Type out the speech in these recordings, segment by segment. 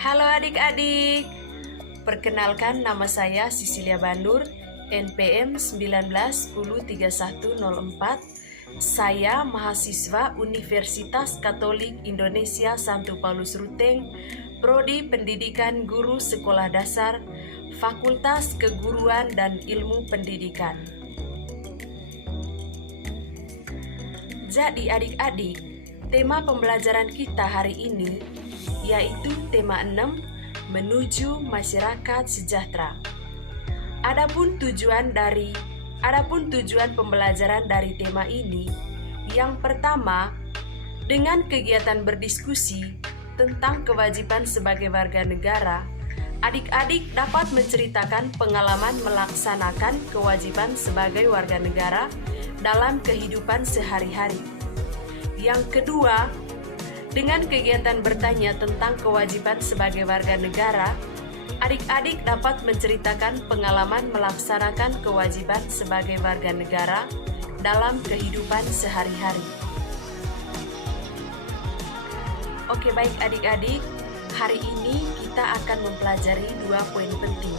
Halo adik-adik, perkenalkan nama saya Sisilia Bandur, NPM 19103104. Saya mahasiswa Universitas Katolik Indonesia Santo Paulus Ruteng, Prodi Pendidikan Guru Sekolah Dasar, Fakultas Keguruan dan Ilmu Pendidikan. Jadi adik-adik, tema pembelajaran kita hari ini yaitu tema 6, menuju masyarakat sejahtera. Adapun tujuan pembelajaran dari tema ini, yang pertama, dengan kegiatan berdiskusi tentang kewajiban sebagai warga negara, adik-adik dapat menceritakan pengalaman melaksanakan kewajiban sebagai warga negara dalam kehidupan sehari-hari. Yang kedua, dengan kegiatan bertanya tentang kewajiban sebagai warga negara, adik-adik dapat menceritakan pengalaman melaksanakan kewajiban sebagai warga negara dalam kehidupan sehari-hari. Oke, baik adik-adik, hari ini kita akan mempelajari 2 poin penting.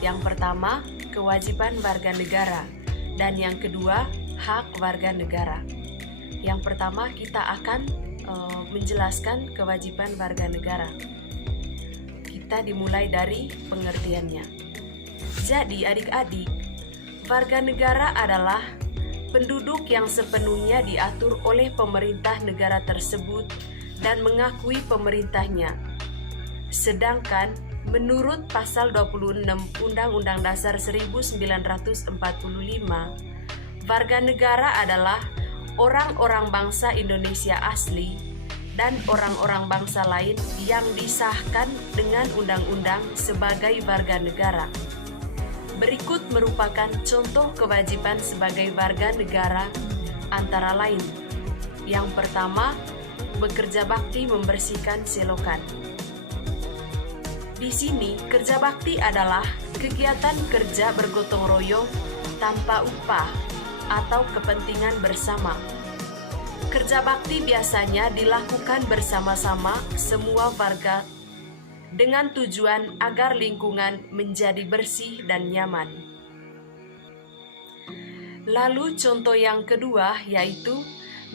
Yang pertama, kewajiban warga negara, dan yang kedua, hak warga negara. Yang pertama, kita akan menjelaskan kewajiban warga negara. Kita dimulai dari pengertiannya. Jadi adik-adik, warga negara adalah penduduk yang sepenuhnya diatur oleh pemerintah negara tersebut dan mengakui pemerintahnya. Sedangkan menurut pasal 26 Undang-Undang Dasar 1945, warga negara adalah orang-orang bangsa Indonesia asli dan orang-orang bangsa lain yang disahkan dengan undang-undang sebagai warga negara. Berikut merupakan contoh kewajiban sebagai warga negara antara lain. Yang pertama, bekerja bakti membersihkan selokan. Di sini, kerja bakti adalah kegiatan kerja bergotong royong tanpa upah atau kepentingan bersama. Kerja bakti biasanya dilakukan bersama-sama semua warga dengan tujuan agar lingkungan menjadi bersih dan nyaman. Lalu contoh yang kedua yaitu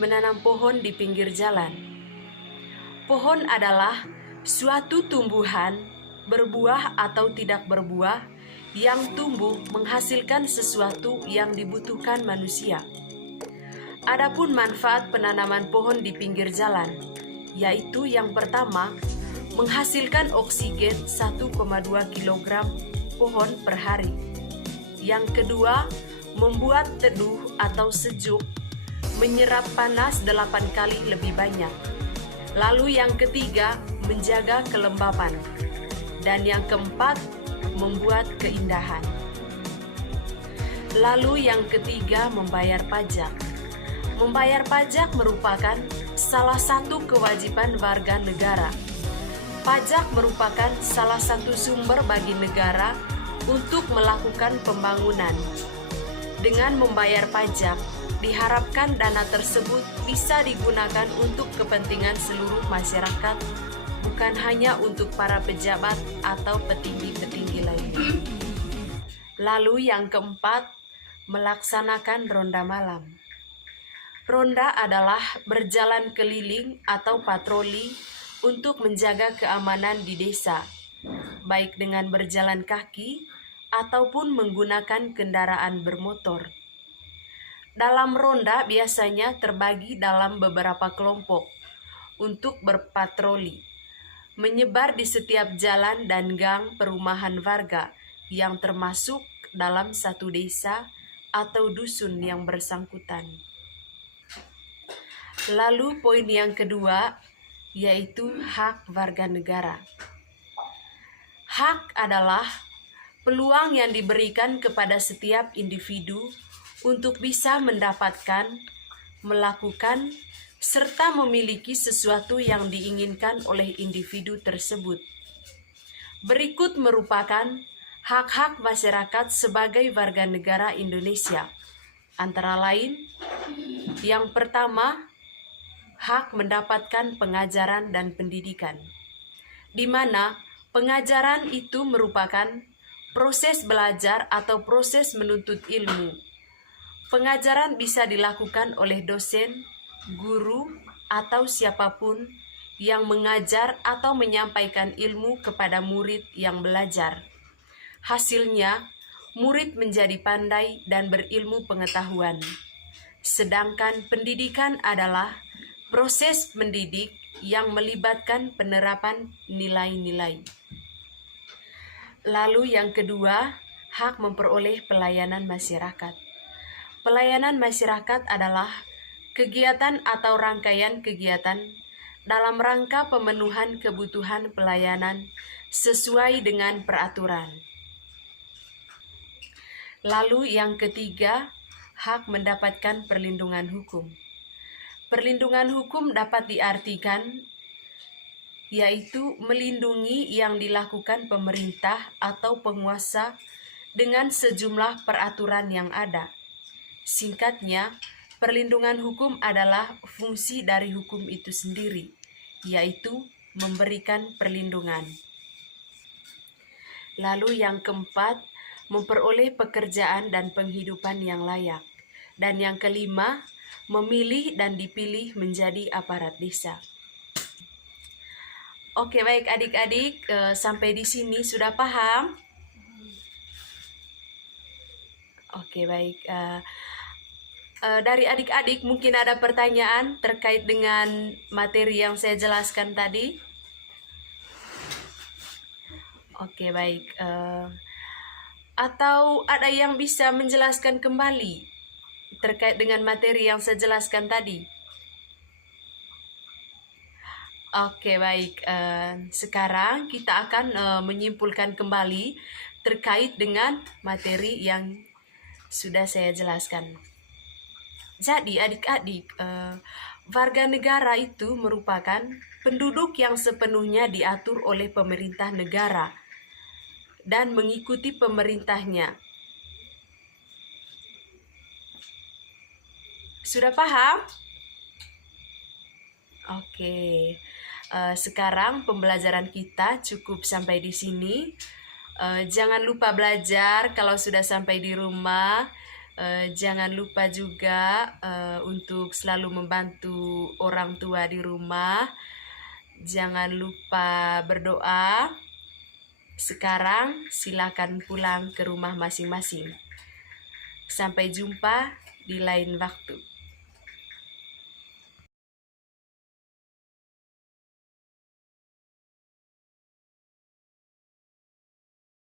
menanam pohon di pinggir jalan. Pohon adalah suatu tumbuhan berbuah atau tidak berbuah yang tumbuh menghasilkan sesuatu yang dibutuhkan manusia. Adapun manfaat penanaman pohon di pinggir jalan, yaitu yang pertama, menghasilkan oksigen 1,2 kg pohon per hari. Yang kedua, membuat teduh atau sejuk, menyerap panas 8 kali lebih banyak. Lalu yang ketiga, menjaga kelembapan. Dan yang keempat, membuat keindahan. Lalu yang ketiga, membayar pajak. Membayar pajak merupakan salah satu kewajiban warga negara. Pajak merupakan salah satu sumber bagi negara untuk melakukan pembangunan. Dengan membayar pajak, diharapkan dana tersebut bisa digunakan untuk kepentingan seluruh masyarakat, bukan hanya untuk para pejabat atau petinggi-petinggi lain. Lalu yang keempat, melaksanakan ronda malam. Ronda adalah berjalan keliling atau patroli untuk menjaga keamanan di desa, baik dengan berjalan kaki ataupun menggunakan kendaraan bermotor. Dalam ronda biasanya terbagi dalam beberapa kelompok untuk berpatroli, menyebar di setiap jalan dan gang perumahan warga yang termasuk dalam satu desa atau dusun yang bersangkutan. Lalu poin yang kedua yaitu hak warga negara. Hak adalah peluang yang diberikan kepada setiap individu untuk bisa mendapatkan, melakukan, serta memiliki sesuatu yang diinginkan oleh individu tersebut. Berikut merupakan hak-hak masyarakat sebagai warga negara Indonesia. Antara lain, yang pertama, hak mendapatkan pengajaran dan pendidikan. di mana pengajaran itu merupakan proses belajar atau proses menuntut ilmu. Pengajaran bisa dilakukan oleh dosen, guru, atau siapapun yang mengajar atau menyampaikan ilmu kepada murid yang belajar. Hasilnya, murid menjadi pandai dan berilmu pengetahuan. Sedangkan pendidikan adalah proses mendidik yang melibatkan penerapan nilai-nilai. Lalu yang kedua, hak memperoleh pelayanan masyarakat. Pelayanan masyarakat adalah kegiatan atau rangkaian kegiatan dalam rangka pemenuhan kebutuhan pelayanan sesuai dengan peraturan. Lalu yang ketiga, hak mendapatkan perlindungan hukum. Perlindungan hukum dapat diartikan yaitu melindungi yang dilakukan pemerintah atau penguasa dengan sejumlah peraturan yang ada. Singkatnya, perlindungan hukum adalah fungsi dari hukum itu sendiri, yaitu memberikan perlindungan. Lalu yang keempat, memperoleh pekerjaan dan penghidupan yang layak. Dan yang kelima, memilih dan dipilih menjadi aparat desa. Oke, baik adik-adik, sampai di sini sudah paham? Oke, baik. Dari adik-adik mungkin ada pertanyaan terkait dengan materi yang saya jelaskan tadi. Oke, baik. Atau ada yang bisa menjelaskan kembali terkait dengan materi yang saya jelaskan tadi? Oke, baik. Sekarang kita akan menyimpulkan kembali terkait dengan materi yang sudah saya jelaskan. Jadi adik-adik, warga negara itu merupakan penduduk yang sepenuhnya diatur oleh pemerintah negara dan mengikuti pemerintahnya. Sudah paham? Oke, sekarang pembelajaran kita cukup sampai di sini. Jangan lupa belajar kalau sudah sampai di rumah. Jangan lupa juga untuk selalu membantu orang tua di rumah. Jangan lupa berdoa. Sekarang silakan pulang ke rumah masing-masing. Sampai jumpa di lain waktu.